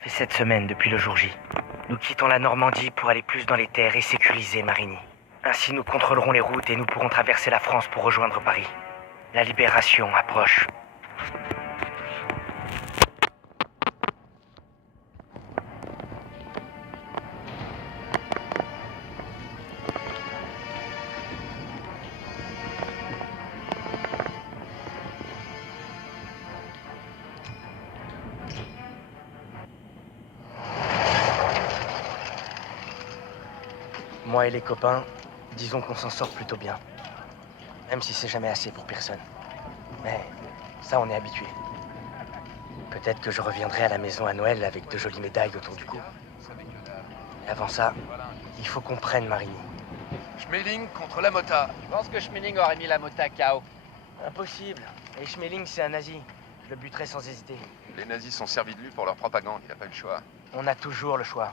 Fait 7 semaines depuis le jour J. Nous quittons la Normandie pour aller plus dans les terres et sécuriser Marigny. Ainsi, nous contrôlerons les routes et nous pourrons traverser la France pour rejoindre Paris. La libération approche. Moi et les copains, disons qu'on s'en sort plutôt bien. Même si c'est jamais assez pour personne. Mais ça, on est habitué. Peut-être que je reviendrai à la maison à Noël avec de jolies médailles autour du cou. Et avant ça, il faut qu'on prenne Marigny. Schmeling contre Lamotta. Je pense que Schmeling aurait mis Lamotta KO. Impossible. Et Schmeling, c'est un nazi. Je le buterai sans hésiter. Les nazis sont servis de lui pour leur propagande, il a pas eu le choix. On a toujours le choix.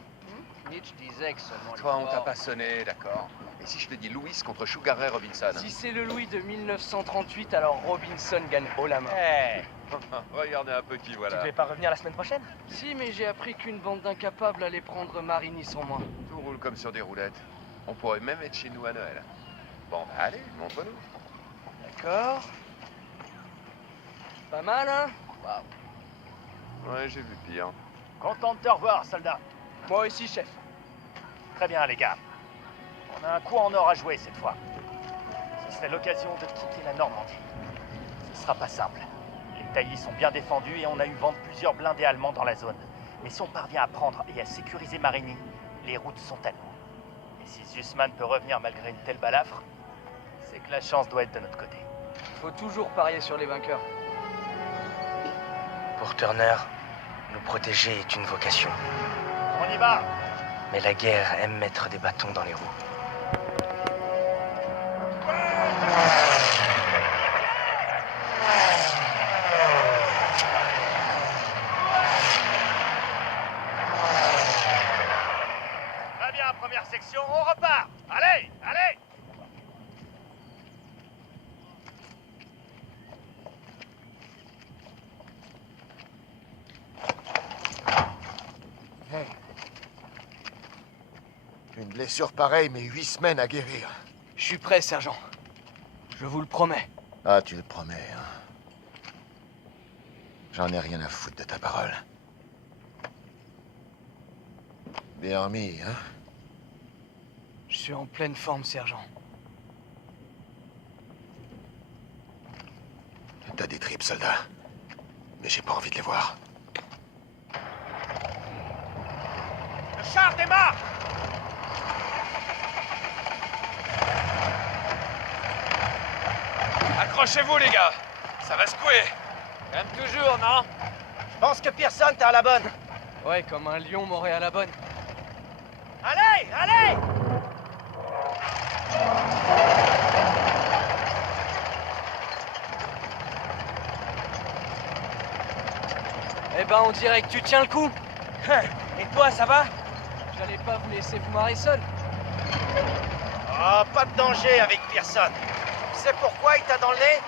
Nietzsche disait que seulement les Toi, on morts- t'a pas sonné, d'accord. Et si je te dis Louis contre Sugar Ray Robinson? Si c'est le Louis de 1938, alors Robinson gagne haut la main. Eh, Regardez un peu qui Tu voilà. devais pas revenir la semaine prochaine? Si, mais j'ai appris qu'une bande d'incapables allait prendre Marigny sans moi. Tout roule comme sur des roulettes. On pourrait même être chez nous à Noël. Bon, bah allez, montre-nous. D'accord. Pas mal, hein? Ouais, j'ai vu pire. Content de te revoir, soldat. Moi aussi, chef. Très bien, les gars. On a un coup en or à jouer cette fois. Ce serait l'occasion de quitter la Normandie. Ce sera pas simple. Les taillis sont bien défendus et on a eu vent de plusieurs blindés allemands dans la zone. Mais si on parvient à prendre et à sécuriser Marigny, les routes sont à nous. Et si Zussman peut revenir malgré une telle balafre, c'est que la chance doit être de notre côté. Faut toujours parier sur les vainqueurs. Pour Turner, nous protéger est une vocation. On y va! Mais la guerre aime mettre des bâtons dans les roues. Très bien, première section, on repart! Allez, allez! Une blessure pareille, mais 8 semaines à guérir. Je suis prêt, sergent. Je vous le promets. Ah, tu le promets, hein. J'en ai rien à foutre de ta parole. Bien remis, hein? Je suis en pleine forme, sergent. T'as des tripes, soldat. Mais j'ai pas envie de les voir. Le char démarre! Accrochez-vous, les gars. Ça va secouer. comme toujours, non? Je pense que Pearson, t'es à la bonne. Ouais, comme un lion m'aurait à la bonne. Allez, allez! Eh ben, on dirait que tu tiens le coup. Et toi, ça va? J'allais pas vous laisser vous marrer seul. Oh, pas de danger avec Pearson. Tu sais pourquoi il t'a dans le nez?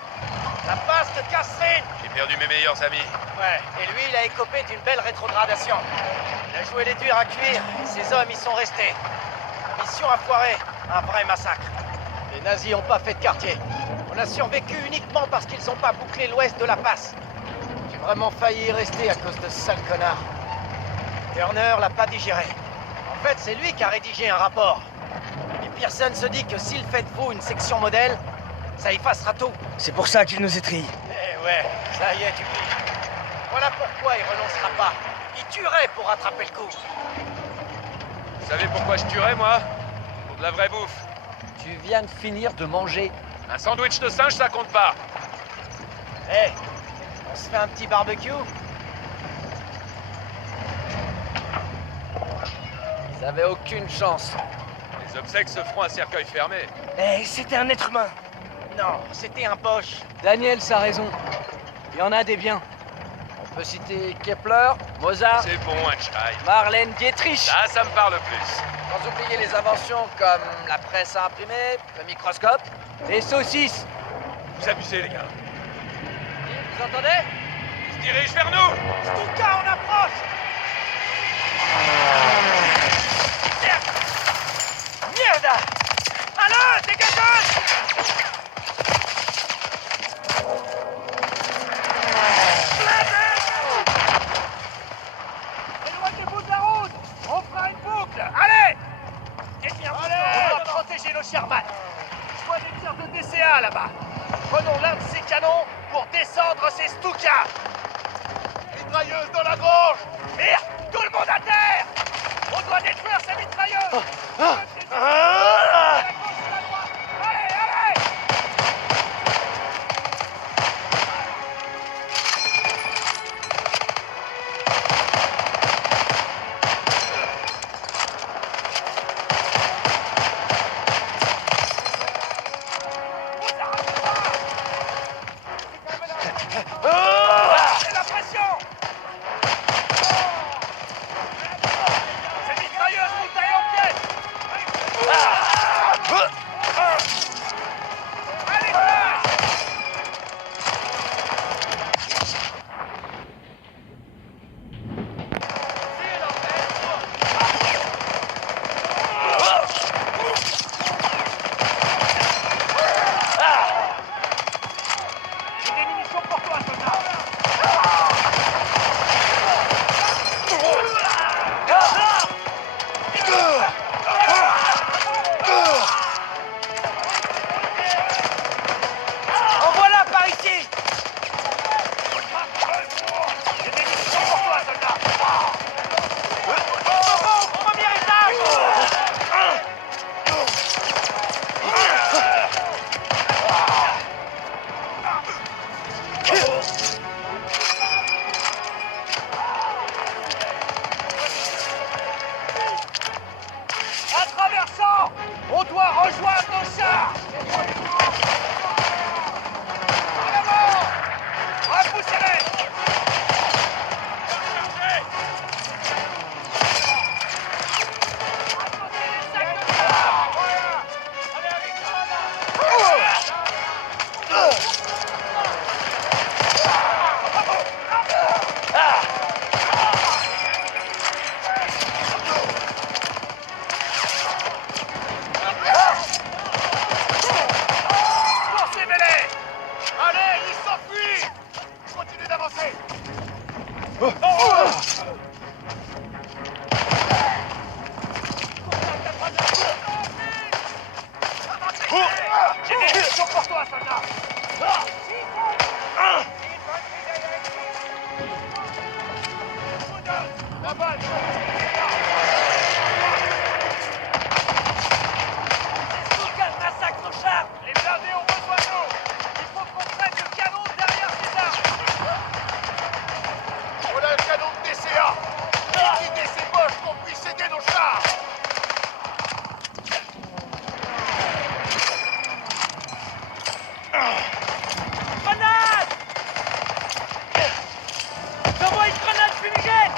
La passe de Catherine! J'ai perdu mes meilleurs amis. Ouais, et lui, il a écopé d'une belle rétrogradation. Il a joué les durs à cuire, et ses hommes y sont restés. Mission a foiré, un vrai massacre. Les nazis ont pas fait de quartier. On a survécu uniquement parce qu'ils ont pas bouclé l'ouest de la passe. J'ai vraiment failli y rester à cause de ce sale connard. Turner l'a pas digéré. En fait, c'est lui qui a rédigé un rapport. Et Pearson se dit que s'il fait de vous une section modèle, ça effacera tout. C'est pour ça qu'il nous étrille. Eh ouais, ça y est, tu piges. Voilà pourquoi il renoncera pas. Il tuerait pour rattraper le coup. Vous savez pourquoi je tuerais, moi? Pour de la vraie bouffe. Tu viens de finir de manger. Un sandwich de singe, ça compte pas. Eh, on se fait un petit barbecue? Ils avaient aucune chance. Les obsèques se feront à cercueil fermé. Eh, c'était un être humain. Non, c'était un Bosch. Daniel, a raison. Il y en a des biens. On peut citer Kepler, Mozart, C'est bon, Einstein. Marlène Dietrich. Ça me parle plus. sans oublier les inventions comme la presse à imprimer, le microscope. Les saucisses. Vous abusez, les gars. Vous entendez? Ils se dirigent vers nous. Stuka, on approche! bazooka! Mitrailleuse dans la grange! Merde! Tout le monde à terre! On doit détruire ces mitrailleuses! Allez, allez! C'est la pression! Ces mitrailleuses nous taillent en pièces! Allez, flash! J'ai des munitions pour toi, soldat! En voilà par ici! J'ai des munitions pour toi, soldat! Au premier étage! En traversant, on doit rejoindre nos chars! En avant! Repoussez-les! Apportez les sacs de chars! Allez, allez, poursuivez-les! Allez, ils s'enfuient! Continuez d'avancer! J'ai des munitions pour toi, soldat! La balle! Les Stukas massacrent nos chars! Les blindés ont besoin d'eau! Il faut qu'on prenne le canon derrière ces armes! Voilà le canon de DCA! Liquidez ces boches qu'on puisse aider nos chars! Grenade! J'envoie une grenade fumigène!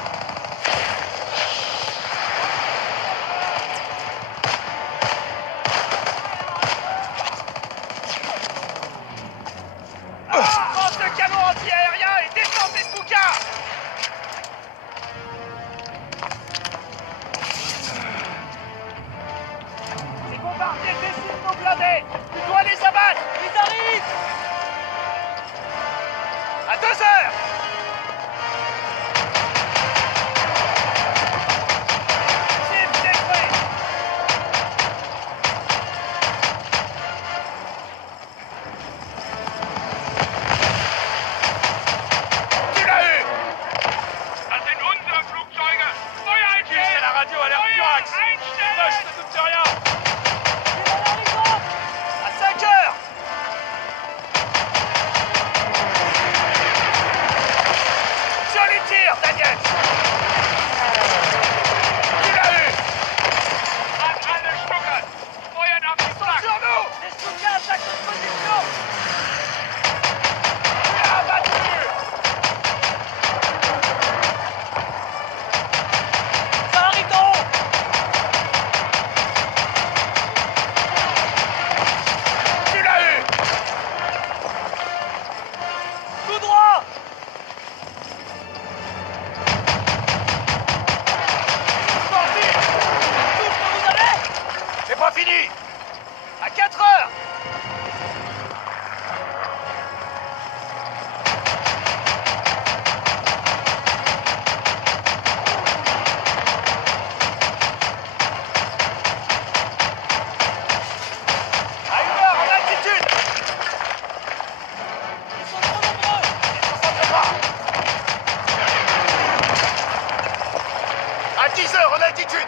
Teaser en altitude.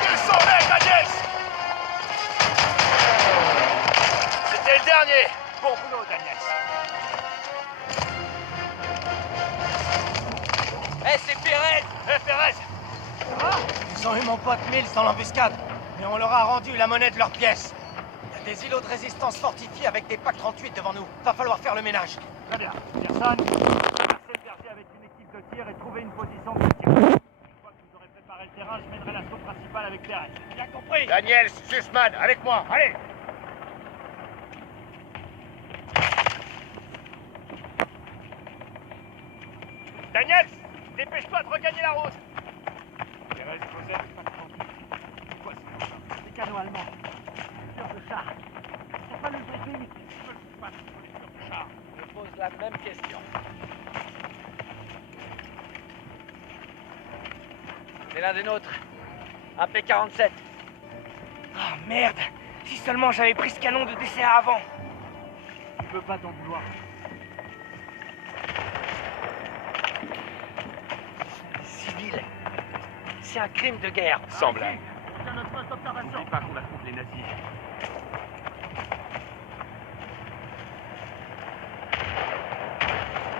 Descends-les, Daniels. C'était le dernier. Bon boulot, Daniels. Eh, c'est Pérez! Pérez. Ils ont eu mon pote Mills dans l'embuscade, mais on leur a rendu la monnaie de leurs pièces. Il y a des îlots de résistance fortifiés avec des PAC 38 devant nous. Va falloir faire le ménage. Très bien. Pearson, passez le berger avec une équipe de tir et trouvez une position de tir. Une fois que vous aurez préparé le terrain, je mènerai l'assaut principal avec Pérez. Bien compris. Daniels, Sussman, avec moi. Allez. Daniels, dépêche-toi de regagner la route. Pérez, Joseph, pas de temps. C'est quoi ces engins? Des canons allemands. Lecteurs de char. C'est pas le bomber, mais qu'est-ce qu'ils veulent que je fasse sur les lecteurs de char? Je me pose la même question. C'est l'un des nôtres. AP-47. Ah merde! Si seulement j'avais pris ce canon de dessert avant! Tu peux pas t'en vouloir. Civil. C'est un crime de guerre. Semblable. C'est notre poste d'observation. N'oublie pas qu'on affronte les nazis.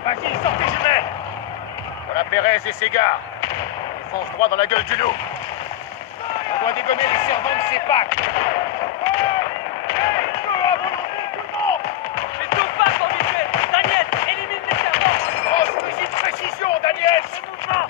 Vas-y, sortez, jumelles. Voilà Pérez et ses gars. Ils foncent droit dans la gueule du loup. On doit dégommer les servants de ces packs. Mais tout passe en visuel! Daniel, élimine les servants! Grosse fusil de précision, Daniels. Mouvement!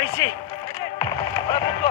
par ici. Voilà pour toi.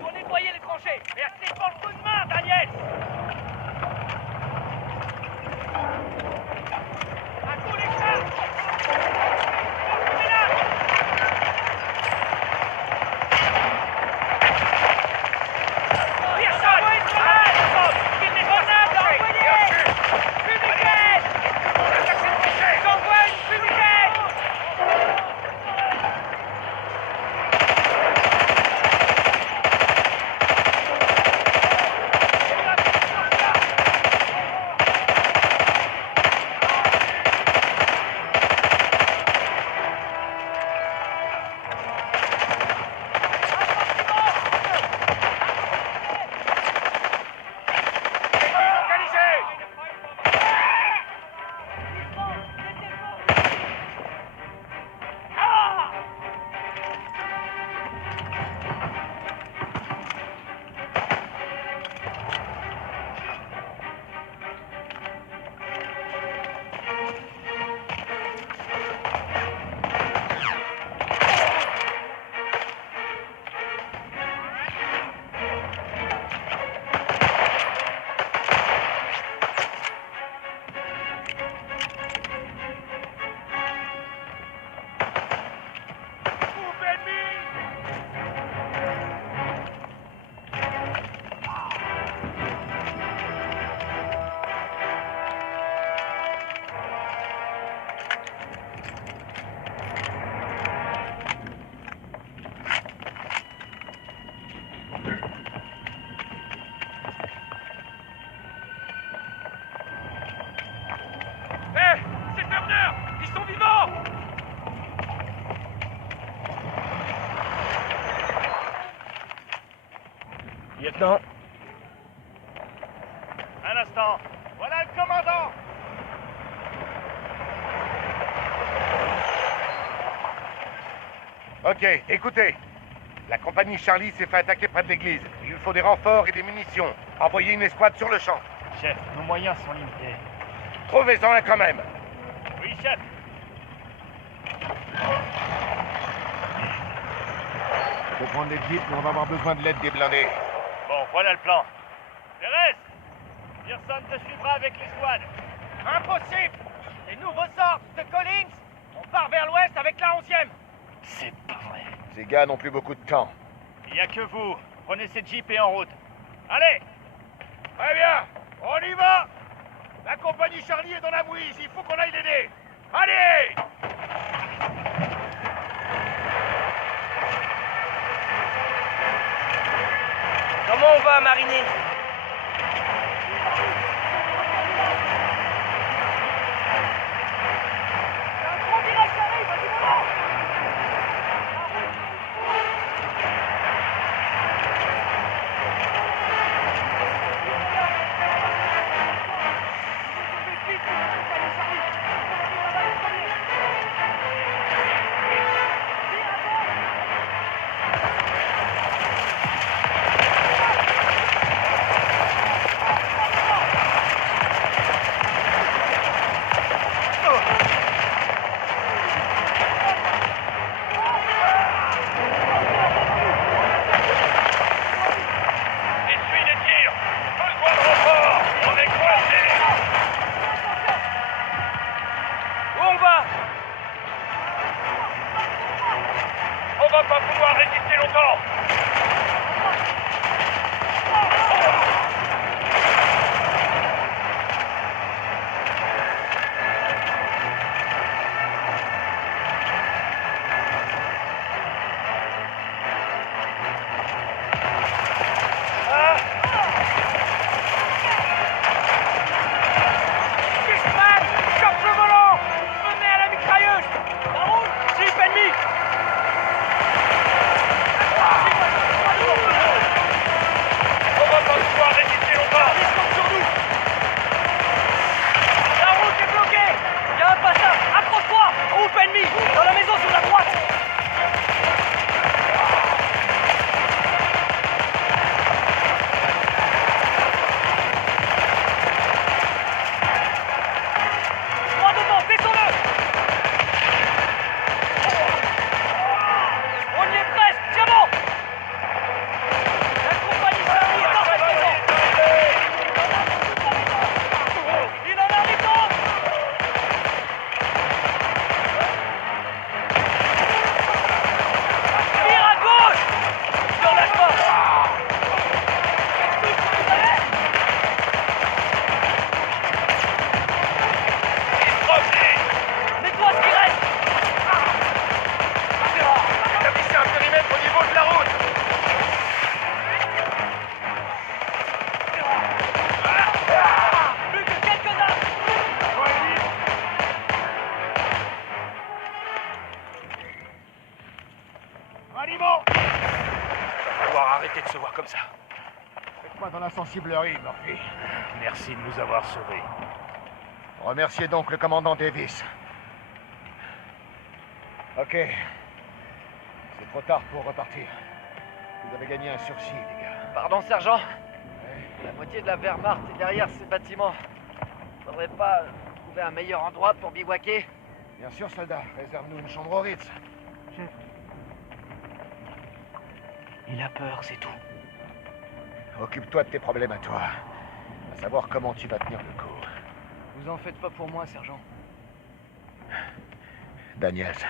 Pour nettoyer les tranchées. Merci pour le coup de main, Daniel. À tous les chars. Lieutenant, Un instant. Voilà le commandant. Ok, écoutez. La compagnie Charlie s'est fait attaquer près de l'église. Il lui faut des renforts et des munitions. Envoyez une escouade sur le champ. Chef, nos moyens sont limités. Trouvez-en un quand même. Oui, chef. Faut prendre les jeeps, mais on va avoir besoin de l'aide des blindés. Bon, voilà le plan. Thérèse, Pearson te suivra avec l'escouade. Impossible! Les nouveaux ordres de Collins! On part vers l'ouest avec la 11e! C'est pas vrai. Ces gars n'ont plus beaucoup de temps. Il n'y a que vous. Prenez cette jeep et en route. Allez! Très bien, on y va. La compagnie Charlie est dans la mouise, il faut qu'on aille l'aider. Allez! Comment on va, Marinier? sensiblerie, Murphy. Merci de nous avoir sauvés. Remerciez donc le commandant Davis. Ok. C'est trop tard pour repartir. Vous avez gagné un sursis, les gars. Pardon, sergent. La moitié de la Wehrmacht est derrière ces bâtiments. Faudrait pas trouver un meilleur endroit pour bivouaquer? Bien sûr, soldat. Réserve-nous une chambre au Ritz. Il a peur, c'est tout. Occupe-toi de tes problèmes à toi. À savoir comment tu vas tenir le coup. Vous en faites pas pour moi, sergent. Daniels,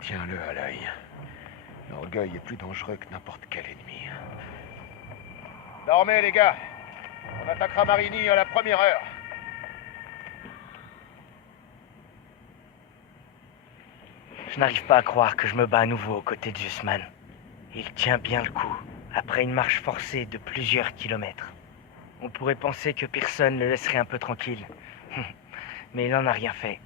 tiens-le à l'œil. L'orgueil est plus dangereux que n'importe quel ennemi. Dormez, les gars. On attaquera Marigny à la première heure. Je n'arrive pas à croire que je me bats à nouveau aux côtés de Zussman. Il tient bien le coup, après une marche forcée de plusieurs kilomètres. On pourrait penser que personne le laisserait un peu tranquille. Mais il n'en a rien fait.